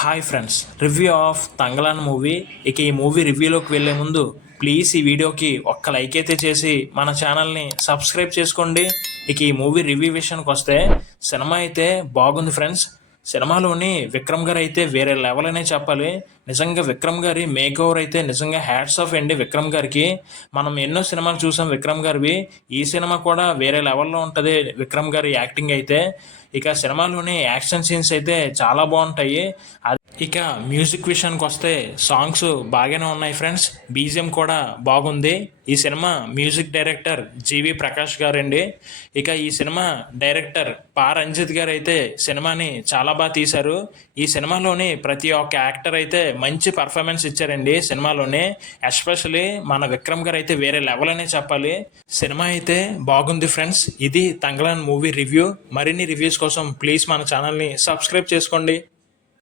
Hi friends, review of Thangalaan movie. ఇక ఈ movie రివ్యూలోకి వెళ్ళే ముందు ప్లీజ్ ఈ వీడియోకి ఒక్క లైక్ అయితే చేసి మన ఛానల్ని సబ్స్క్రైబ్ చేసుకోండి. ఇక ఈ మూవీ రివ్యూ విషయానికి వస్తే సినిమా అయితే బాగుంది ఫ్రెండ్స్. సినిమాలోని విక్రమ్ గారు అయితే వేరే లెవెల్ అనే చెప్పాలి. నిజంగా విక్రమ్ గారి మేక్ ఓవర్ అయితే నిజంగా హ్యాట్స్ ఆఫ్ అండి విక్రమ్ గారికి. మనం ఎన్నో సినిమాలు చూసాం విక్రమ్ గారివి, ఈ సినిమా కూడా వేరే లెవెల్లో ఉంటుంది విక్రమ్ గారి యాక్టింగ్ అయితే. ఇక సినిమాలోని యాక్షన్ సీన్స్ అయితే చాలా బాగుంటాయి. ఇక మ్యూజిక్ విషయానికి వస్తే సాంగ్స్ బాగానే ఉన్నాయి ఫ్రెండ్స్. బీజిఎం కూడా బాగుంది. ఈ సినిమా మ్యూజిక్ డైరెక్టర్ జీవి ప్రకాష్ గారండి. ఇక ఈ సినిమా డైరెక్టర్ పా రంజిత్ గారు అయితే సినిమాని చాలా బాగా తీశారు. ఈ సినిమాలోని ప్రతి ఒక్క యాక్టర్ అయితే మంచి పర్ఫార్మెన్స్ ఇచ్చారండి సినిమాలోనే. ఎస్పెషలీ మన విక్రమ్ గారు అయితే వేరే లెవెల్ అనే చెప్పాలి. సినిమా అయితే బాగుంది ఫ్రెండ్స్. ఇది తంగలాన్ మూవీ రివ్యూ. మరిన్ని రివ్యూస్ కోసం ప్లీజ్ మన ఛానల్ని సబ్స్క్రైబ్ చేసుకోండి.